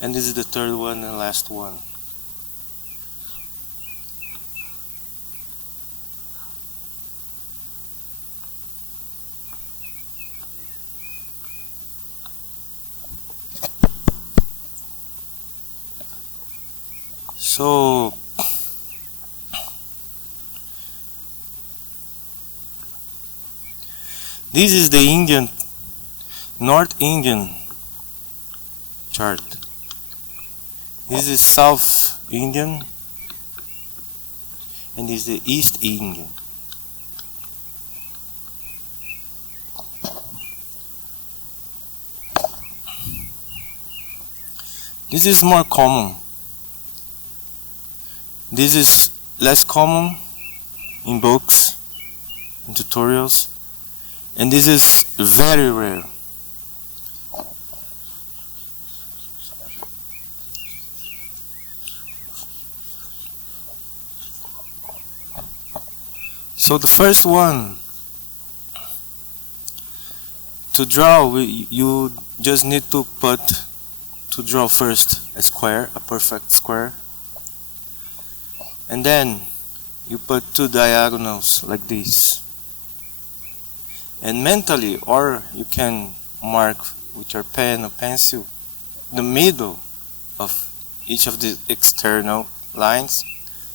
And this is the third one and last one. So this is the North Indian chart. This is South Indian, and this is the East Indian. This is more common. This is less common in books, in tutorials, and this is very rare. So the first one to draw, you just need to draw first a square, a perfect square, and then you put two diagonals like this, and mentally, or you can mark with your pen or pencil the middle of each of the external lines,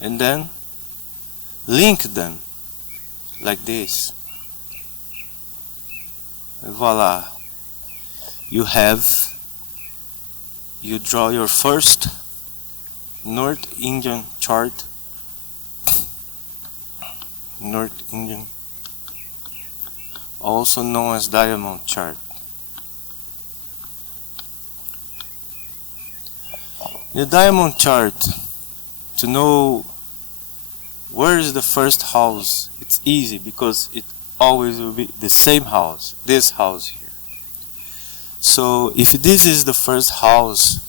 and then link them like this. Voila, you draw your first North Indian chart. North Indian, also known as diamond chart. The diamond chart, to know where is the first house, it's easy because it always will be the same house, this house here. So if this is the first house,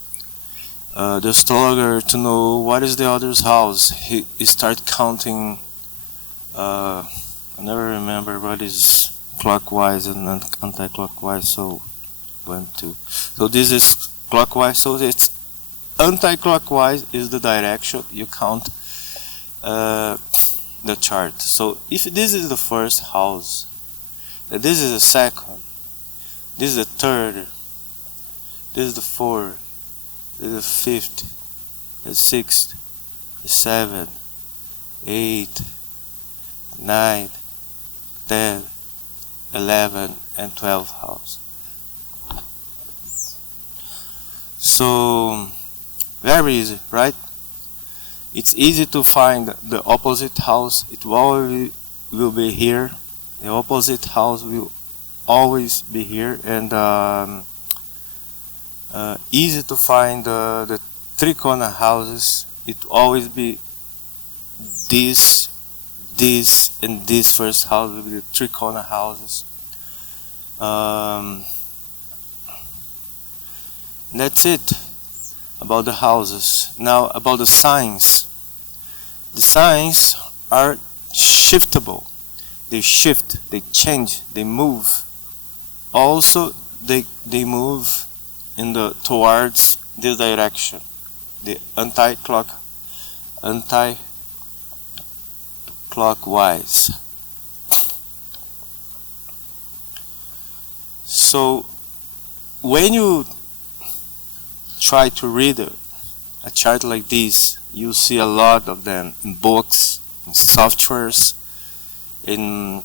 the astrologer, to know what is the other's house, he start counting. I never remember what is clockwise and anti-clockwise. So 1, 2. So this is clockwise. So it's anti-clockwise is the direction you count the chart. So if this is the first house, this is the second, this is the third, this is the fourth, this is the fifth, the sixth, the seventh, 8, 9, 10, 11, and 12 house. So very easy, right? It's easy to find the opposite house. It always will be here. The opposite house will always be here, and easy to find the three-corner houses. It always be this, and this first house will be the three-corner houses. That's it about the houses. Now about the signs. The signs are shiftable. They shift, they change, they move. Also, they move in towards this direction, the anti-clockwise. So when you try to read a chart like this, you see a lot of them in books, in softwares, in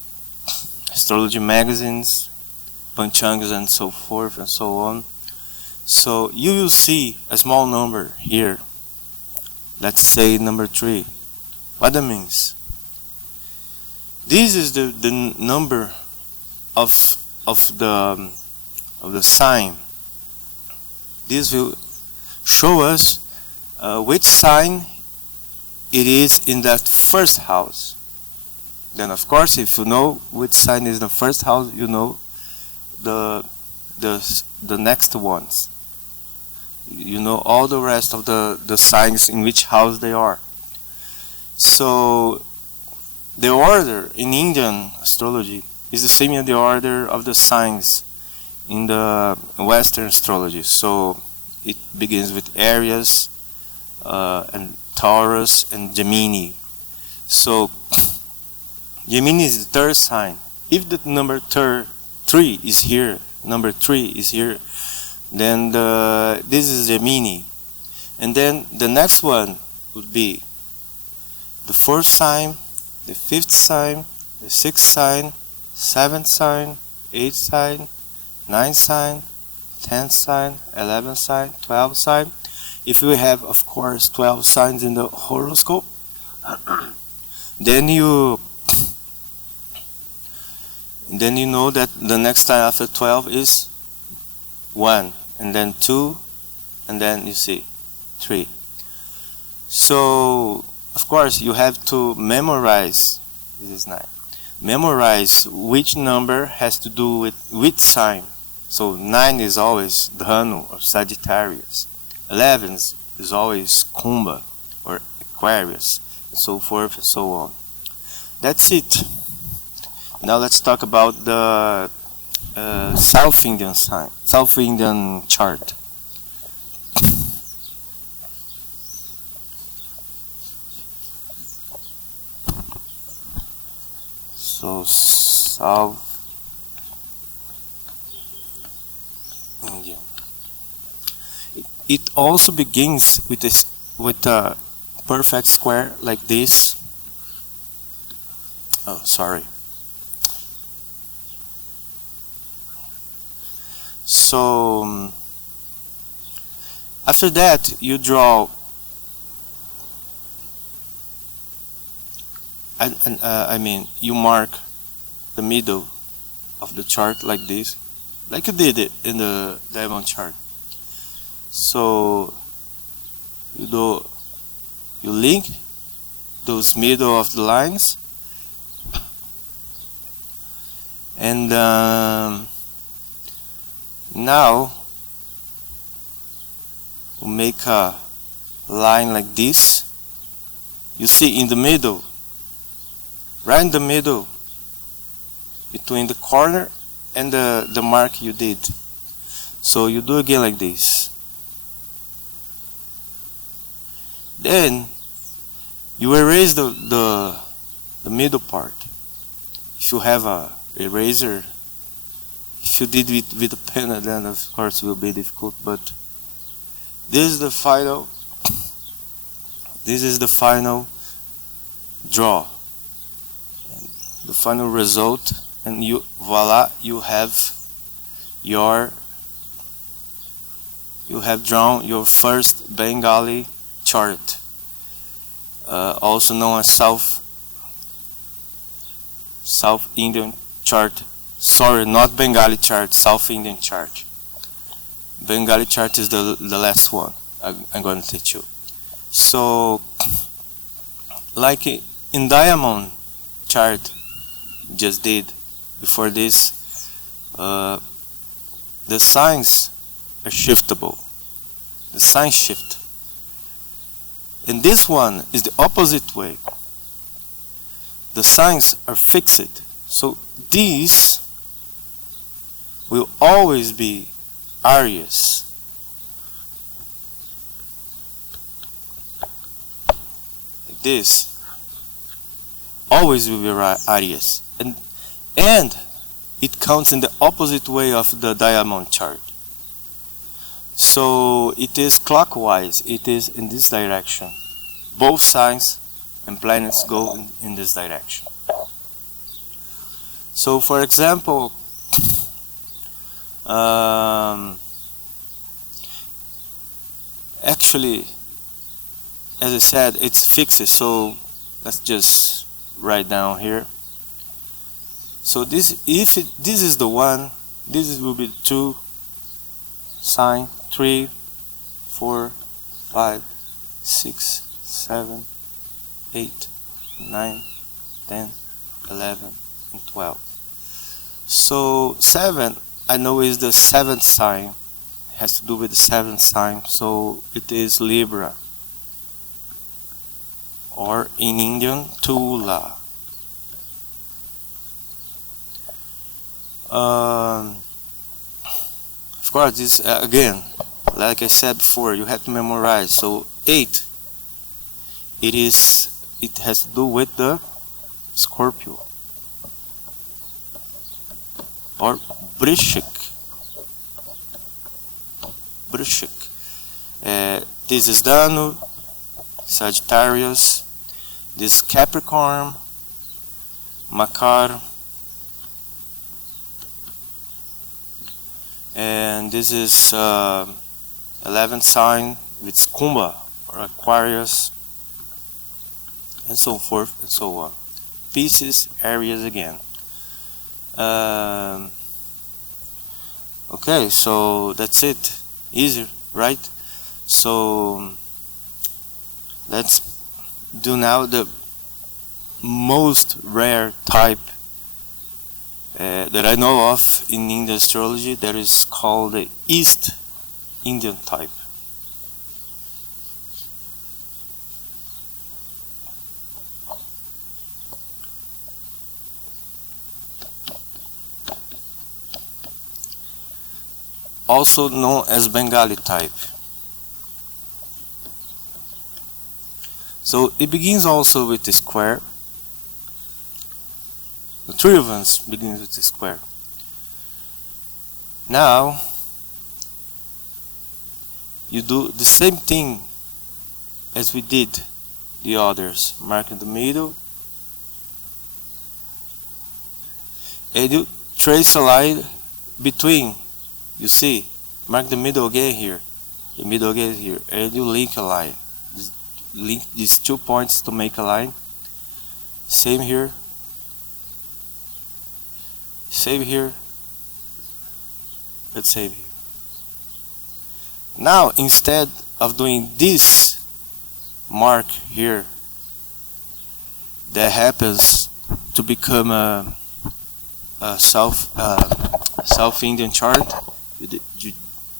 astrology magazines, panchangas and so forth and so on. So you will see a small number here. Let's say number 3. What that means? This is the number of the sign. This will show us which sign it is in that first house. Then of course, if you know which sign is the first house, you know the next ones. You know all the rest of the signs in which house they are. So the order in Indian astrology is the same as the order of the signs in the Western astrology. So it begins with Aries, and Taurus, and Gemini. So Gemini is the third sign. If the number 3 is here, then this is Gemini. And then the next one would be the fourth sign, the fifth sign, the sixth sign, seventh sign, eighth sign, ninth sign, 10th sign, 11th sign, 12th sign. If we have, of course, 12 signs in the horoscope, then you know that the next sign after 12 is 1, and then 2, and then you see 3. So, of course, you have to memorize. This is 9. Memorize which number has to do with which sign. So 9 is always Dhanu or Sagittarius. 11 is always Kumbha or Aquarius, and so forth and so on. That's it. Now let's talk about the South Indian sign, South Indian chart. So South Indian. It also begins with a perfect square like this. Oh, sorry. So after that, you draw. You mark the middle of the chart like this, like you did it in the diamond chart. So you link those middle of the lines, and now we make a line like this. You see in the middle, right in the middle, between the corner and the mark you did. So you do again like this. Then you erase the middle part. If you have a eraser, if you did it with a pen, then of course it will be difficult, but this is the final draw, the final result, and voila, you have drawn your first Bengali chart, also known as South Indian chart. Sorry, not Bengali chart, South Indian chart. Bengali chart is the last one I'm going to teach you. So, like in diamond chart just did before this, the signs are shiftable. The signs shift. And this one is the opposite way. The signs are fixed. So these will always be Aries. Like this. Always will be Aries. And it counts in the opposite way of the diamond chart. So it is clockwise, it is in this direction. Both signs and planets go in this direction. So for example, actually, as I said, it's fixed, so let's just write down here. So this is the one, will be 2 sign, 3, 4, 5, 6, 7, 8, 9, 10, 11, and 12. So 7, I know, is the 7th sign. It has to do with the 7th sign, so it is Libra, or in Indian, Tula. Of course, this again, like I said before, you have to memorize. So 8, it has to do with the Scorpio or Vrishik. This is Danu, Sagittarius. This is Capricorn, Makar, and this is 11th sign with Kumbha or Aquarius, and so forth and so on. Pisces, Aries again. Okay, so that's it. Easy, right? So let's do now the most rare type that I know of in Indian astrology, that is called the East Indian type. Also known as Bengali type. So it begins also with a square. The three of us begins with a square. Now you do the same thing as we did the others. Mark in the middle, and you trace a line between. You see, mark the middle again here, the middle again here, and you link a line. Link these 2 points to make a line. Same here, same here, but same here. Now, instead of doing this mark here, that happens to become a South Indian chart, you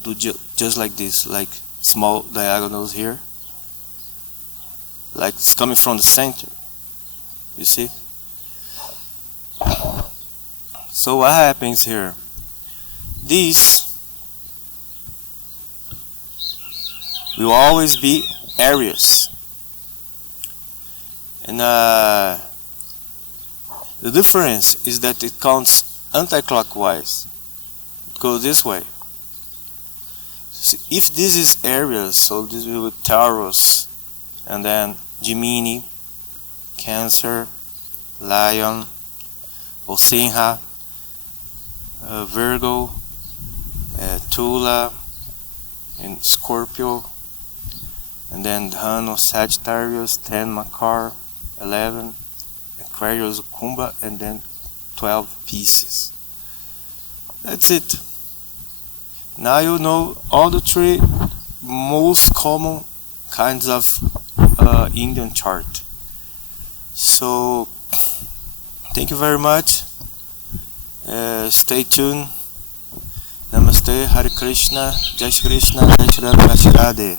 do just like this, like small diagonals here, like it's coming from the center. You see? So what happens here? This will always be Aries, and the difference is that it counts anti-clockwise. It goes this way. So if this is Aries, so this will be Taurus, and then Gemini, Cancer, Lion, Osinha, Virgo, Tula, and Scorpio, and then Dhanu, Sagittarius, 10 Makar, 11 Aquarius, Kumbha, and then 12 Pisces. That's it. Now you know all the 3 most common kinds of Indian chart. So thank you very much. Stay tuned. Namaste, Hare Krishna, Jai Shri Krishna, Jai Shri Radhe.